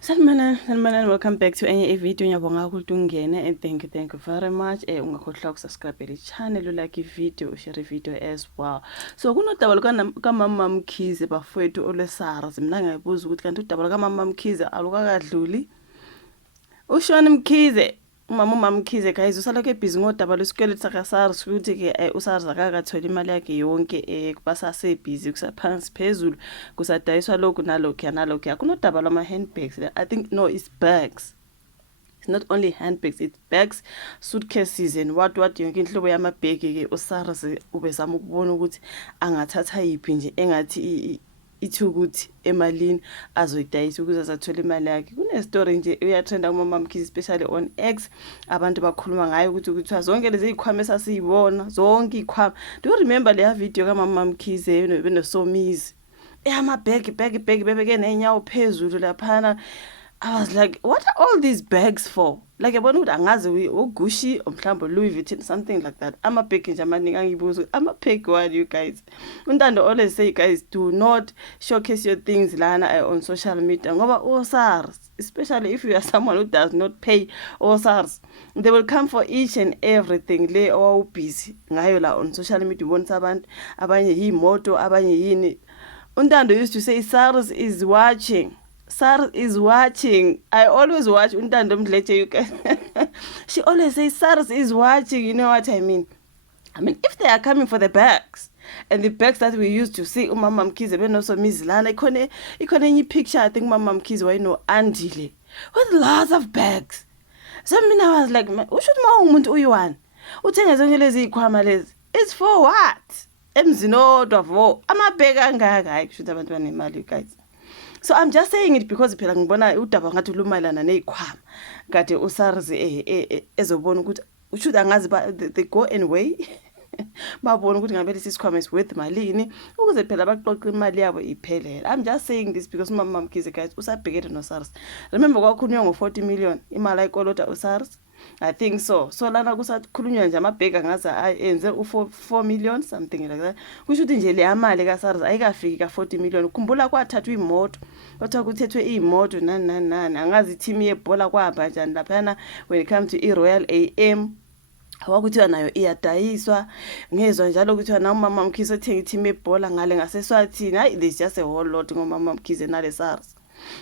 Sanibonani, welcome back to enye video. Ngiyabonga ukuthi ungene and thank you very much. Ungakhohlwa ukusubscribe channel, like video, share video as well. So kunodaba kaMama Mkhize bafowethu olweSARS. Mina ngiyabuza ukuthi kanti udaba kaMama Mkhize alukakadluli. uShoni Mkhize, umama Mkhize guys usalokho ebhizi ngodaba lwesikweletu sakaSARS ukuthi ke uSARS akakathola imali yakhe yonke kubasase busy kusaphansi phezulu kusadayiswa lokhu nalokhu kunodaba lama handbags. I think no, it's bags. It's not only handbags, it's bags, suitcases and what yonke inhlobo yamabhegi ke uSARS ubezama ukubona ukuthi angathatha yiphi nje engathi ithi ukuthi emalini azoyidayisa ukuze azathola imali yakhe. Kune story nje uyatrenda uMama Mkhize especially on X, abantu bakhuluma ngayo ukuthi kuthiwa zonke lezi ikhwama esasiyibona, zonke ikhwama. Do you remember le video kaMama Mkhize benosomizi amabhegi bebeke nenyawo phezulu laphana? I was like, what are all these bags for? Like yabona ukuthi angazi uGucci or mhlawumbe Louis Vuitton, something like that. Amabhegi nje amaningi angibuza amabhegi wani you guys. Untando always say guys, do not showcase your things lana on social media ngoba uSARS, especially if you are someone who does not pay uSARS, they will come for each and everything le busy ngayo la on social media. Ubonisa abantu abanye yimoto abanye yini. Untando used to say SARS is watching. SARS is watching. I always watch Untando Mdletshe, you guys. She always says SARS is watching. You know what I mean? I mean, if they are coming for the bags, and the bags that we used to see uMama Mkhize benosomizi lana, ikhona enye picture I think uMama Mkhize wayeno andile with lots of bags. So I was like, usho uma umuntu uyi-1 uthenga zonke lezi ikhwama lezi, it's for what? Emzini odwa vo amabheki angaka. Hayi kusho abantu banemali you guys. So I'm just saying it because phela ngibona udaba ngathi lumayelana nezikhwama kade uSARS ezobona ukuthi usho angazi they go and weigh babona ukuthi ngabe lesi sikhwama is worth malini ukuze phela baqoqa imali yabo iphelele. I'm just saying this because uMama Mkhize guys usabhekene noSARS. Remember kwakhulunywa ngo40 million imali ayikolota uSARS, I think so. So lana kusakhulunywa nje amabheki angazi ayenze u4 million something like that. Kusho ukuthi nje le amali kaSARS ayikafiki ka40 million. Ukhumbula kwathathwa imoto, kwathiwa kuthethwe imoto nani angazi team yebhola kwahamba njani laphana when it comes to iRoyal AM. Awakuthiwa nayo iyadayiswa. Ngezwe njalo kuthiwa na uMama Mkhize ethenga team yebhola ngale ngaseSwatini. Hayi, there's just a whole lot ngoMama Mkhize nale SARS.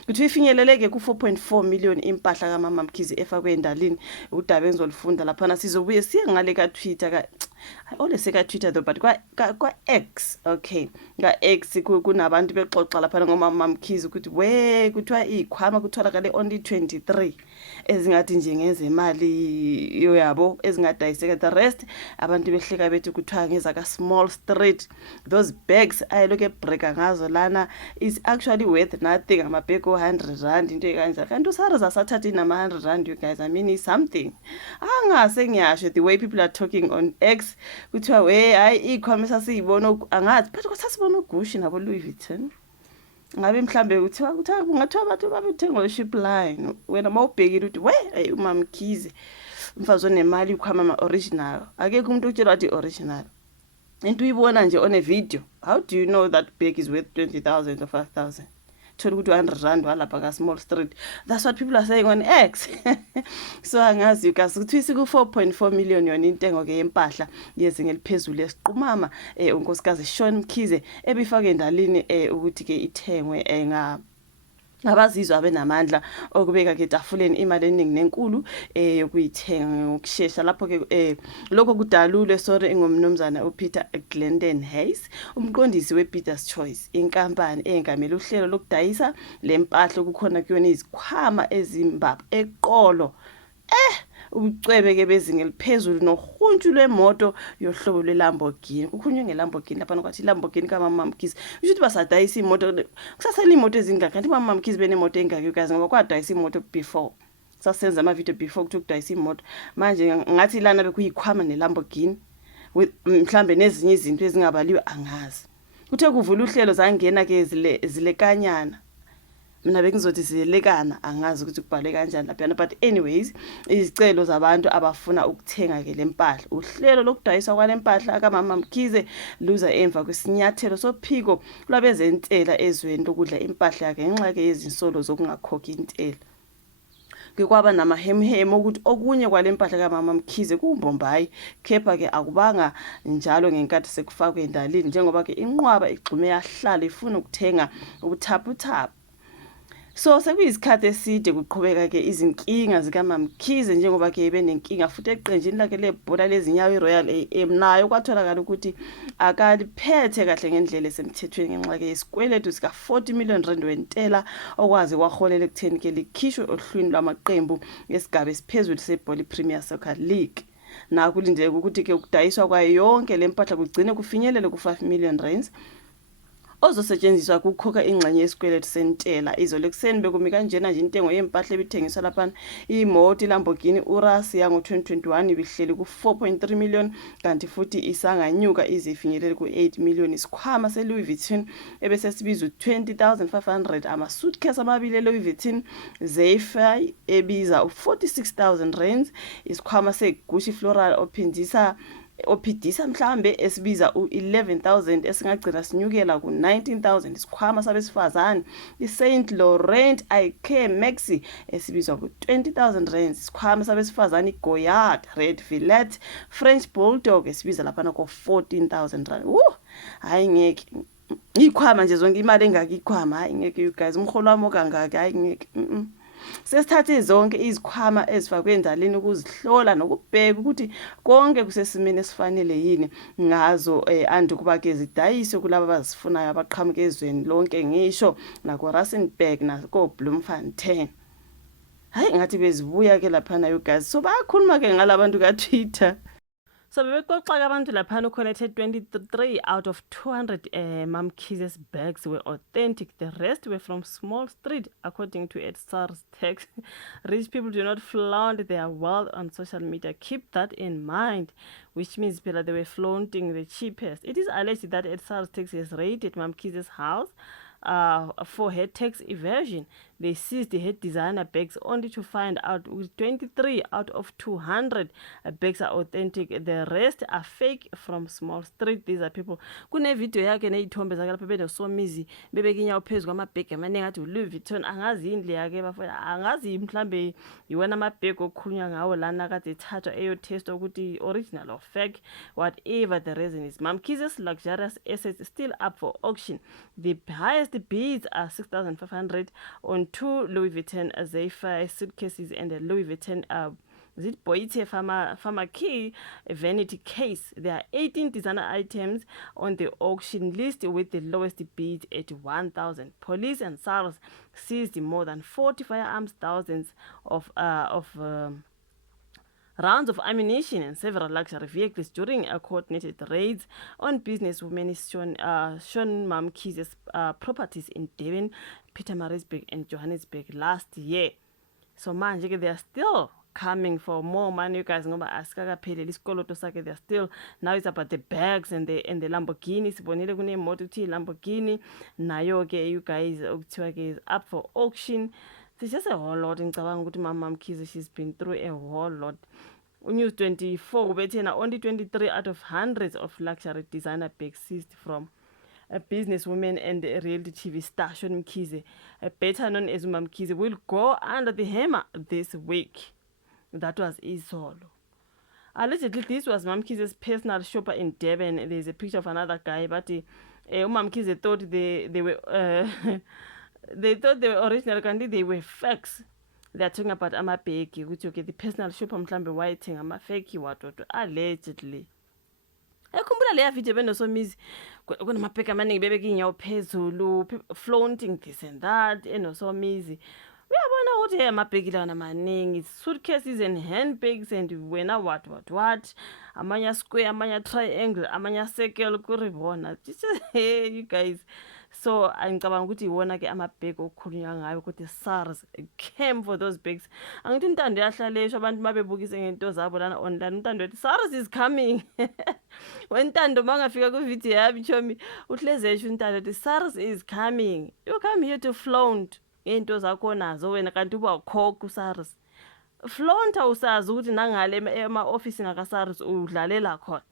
Kuthi ifinyeleleke ku4.4 million impahla kaMama Mkhize efakwe endalini. Udaba engizolifunda laphana sizobuye siye ngale ka Twitter ka I always say ka Twitter though, but kwa X, okay. Ka X kunabantu bexoxa laphana ngoMama Mkhize ukuthi we kuthiwa ikhwama kutholakale only 23 ezingathi nje ngezemali yoyabo ezingadayiseka. The rest abantu behleka bethi kuthiwa ngeza ka Small Street. Those bags ayiloke breaka ngazo lana is actually worth nothing. Amabhegi o100 into ekanje. Kanti uSARS asathatha inama 100 you guys. I mean it's something. Angase ngiyasho the way people are talking on X kuthiwa we hayi ikhwama esasiyibona angathi phethe kwasasibona uGucci nabo Louis Vuitton. Ngabe mhlambe kuthiwa kungathiwa abantu babethenga o-ship line. Wena mawubhekile ukuthi we uMama Mkhize umfazi onemali ikhwama ama-original. Akekho umuntu utshela wathi original. Into uyibona nje on a video. How do you know that bag is worth 20,000 or 5,000? Thola ukuthi 100 rand walapha ka Small Street. That's what people are saying on X. So angazi guys ukuthi siku 4.4 million yona intengo ke yempahla yezinga eliphezulu esiqumama unkosikazi Shoni Mkhize ebifake endalini ukuthi ke ithengwe abazizwa abenamandla okubeka ke etafuleni imali eningi nenkulu yokuyithenga ngokusheshsha. Lapho ke lokho kudalulwe sorry ngomnumzana uPeter Glendon Hayes, umqondisi wePeter's Choice, inkampani engamela uhlelo lokudayisa lempahla kukhona kuyona izikhwama ezimbaba eqolo ubucwebe ke bezinga eliphezulu nohuntshu lwemoto yohlobo lweLamborghini. Ukhunywe ngeLamborghini lapha kwathi iLamborghini kaMama Mkhize usho ukuthi basadayisa imoto kusasela imoto ezingaka. Kanti uMama Mkhize benemoto engaka you guys ngoba kwadayisa imoto before sasenza ama video before ukuthi ukudayisa imoto. Manje ngathi lana bekuyikhwama neLamborghini mhlambe nezinye izinto ezingabaliwe angazi. Kuthe kuvula uhlelo zangena ke zilekanyana mina bengizothi siyelekana angazi ukuthi kubhale kanjani laphana, but anyways izicelo zabantu abafuna ukuthenga ke lempahla. Uhlelo lokudayiswa kwalempahla kaMama Mkhize luza emva kwesinyathelo sophiko lwabezentela ezweni lokudla impahla yakhe ngenxa ke yezinsolo zokungakhokhi intela. Kwaba namahemhemo ukuthi okunye kwalempahla kaMama Mkhize kumbombayi, kepha ke akubanga njalo ngenkathi sekufakwe endalini njengoba ke inqwaba igxume yahlala ifuna ukuthenga ubuthaphuthaphu. So sekuyisikhathi eside kuqhubeka ke izinkinga zikaMama Mkhize njengoba ke benenkinga futhi eqenjini lakhe lebhola lezinyawo iRoyal AM nayo kwatholakala ukuthi akaliphethe kahle ngendlela esemthethweni ngenxa ke yesikweletu sika 40 million rand wentela okwazi kwaholela ekutheni ke likhishwe ohlwini lwamaqembu esigaba esiphezulu seBhola Premier Soccer League. Na kulindele ukuthi ke ukudayiswa kwayo yonke lempahla kugcine kufinyelele ku 5 million rands ozosetshenziswa ukukhokha ingxenye yesikweletu sentela. Izolo ekseni bekumi kanjena nje intengo yempahla ebithengiswa lapha. Imoto iLamborghini Urus yango 2021 ibihleli ku 4.3 million kanti futhi isanganyuka ize ifinyelele ku 8 million. Isikhwama seLouis Vuitton ebese sibizwa 20,500. Ama-suitcase amabili eLouis Vuitton Zephyr ebiza 46,000 rands. Isikhwama seGucci Floral ophidisa mhlambe esibiza u11,000 esingagcina sinyukela ku 19,000. Isikhwama sabesifazane iSaint Laurent IK Maxi esibizwa ku 20,000 rands. Isikhwama sabesifazane iGoyard Red Violet French Bulldog esibiza lapha ko 14,000 rand. Hayi ngeke ikhwama nje zonke imali engaka ikhwama, hayi ngeke you guys, umholo wami okangaka, hayi ngeke. Sesithathe zonke izikhwama ezifakwe endalini ukuzihlola nokubheka ukuthi konke kusesimeni esifanele yini ngazo andukuba ke zidayiswe kulabo abazifunayo abaqhamuke ezweni lonke ngisho nako Rustenburg nako Bloemfontein. Hayi ngathi bezibuya ke lapha na you guys. So bayakhuluma ke ngalabantu ka Twitter. So bebexoxa abantu lapha uconnected 23 out of 200 Mama Mkhize's bags were authentic. The rest were from small street according to EdSARS text. Rich people do not flaunt their wealth on social media. Keep that in mind, which means they were flaunting the cheapest. It is alleged that EdSARS text has raided Mama Mkhize's house for her tax evasion. They seized her designer bags only to find out 23 out of 200 bags are authentic. The rest are fake from small street. These are people. Kune video yakhe neyithombe zakhe lapha benosomizi bebeka inyawo phezulu kwamabhegi amaningi athi Louis Vuitton. Angazi indle yakhe bafana, angazi mhlambe yiwena amabhegi okukhulunywa ngawo lana kade ethathwa eyotest ukuthi original or fake, whatever the reason is. Mama Mkhize's luxurious assets still up for auction. The highest bids are 6,500 on 2 Louis Vuitton Zephyr suitcases and a Louis Vuitton Boite Pharmacy vanity case. There are 18 designer items on the auction list with the lowest bid at 1,000. Police and SARS seized more than 40 firearms, thousands of rounds of ammunition and several luxury vehicles during coordinated raids on businesswomen Shaun Mama Mkhize's properties in Durban, Pietermaritzburg and Johannesburg last year. So manje they are still coming for more money, you guys. Ngoba asikakapheleli isikoloto sakhe. They are still, now it's about the bags and the Lamborghini. Sibonile kunemoto uthi Lamborghini nayo ke you guys okuthiwa ke is up for auction. There's just a whole lot. Ngicabanga ukuthi Mama Mkhize, she's been through a whole lot. News 24 ubethena only 23 out of hundreds of luxury designer bags seized from a businesswoman and a reality TV star Shaun Mkhize, better known as Mama Mkhize, will go under the hammer this week. That was izolo. Allegedly, this was Mama Mkhize's personal shopper in Durban. There's a picture of another guy, but Mama Mkhize thought they were they thought they were original, kandi they were fakes. They are talking about amabhegi ukuthi okay, the personal shopper mhlambe wayithenga ama-fake what allegedly. Ekhumbula leya video benosomizi kunamabhegi amaningi bebeka inyawo phezulu, flaunting this and that enosomizi. Uyabona ukuthi amabhegi lawana maningi, suitcases and handbags and wena what amanya square, amanya triangle, amanya circle kuribona. You guys. So ngicabanga ukuthi iwona ke amabhegi okukhulunywa ngayo ukuthi SARS came for those bags. Angithi intando yahlalesha abantu mabebukise ngento zabo lana online. Intando ethi SARS is coming. Wentando mangafika ku video yami chomi uhleze esho intando ethi SARS is coming. You come here to flaunt. into zakho nazo wena kanti uba ukhokha uSARS. Flonta usazi ukuthi nangale ema-office ngakaSARS udlalela khona,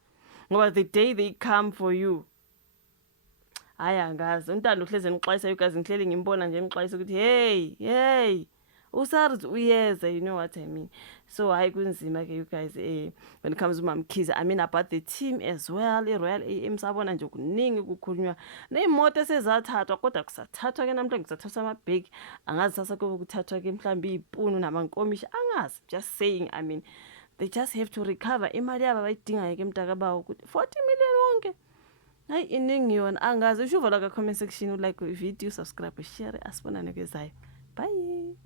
ngoba the day they come for you, hayi angazi. Untando uhleze nixwayisa you guys, ngihleli ngimbona nje nixwayisa ukuthi hey uSARS uyeza, you know what I mean. So hayi kunzima ke you guys when it comes to uMamkhize. I mean about the team as well, iRoyal AM sabona nje kuningi kukhulunywa neimoto esezathathwa, kodwa kusathathwa ke namhlanje kusathathwa amabheki, angazi sasa kuthathwa ke mhlawumbe izipunu namankomishi, angazi, just saying. I mean they just have to recover imali yabo abayidingayo ke mntakabawo ukuthi 40 million wonke. Hayi iningi yona, angazi. Usho vala ka comment section, like video, subscribe, share, asibonane ke zayo. Bye.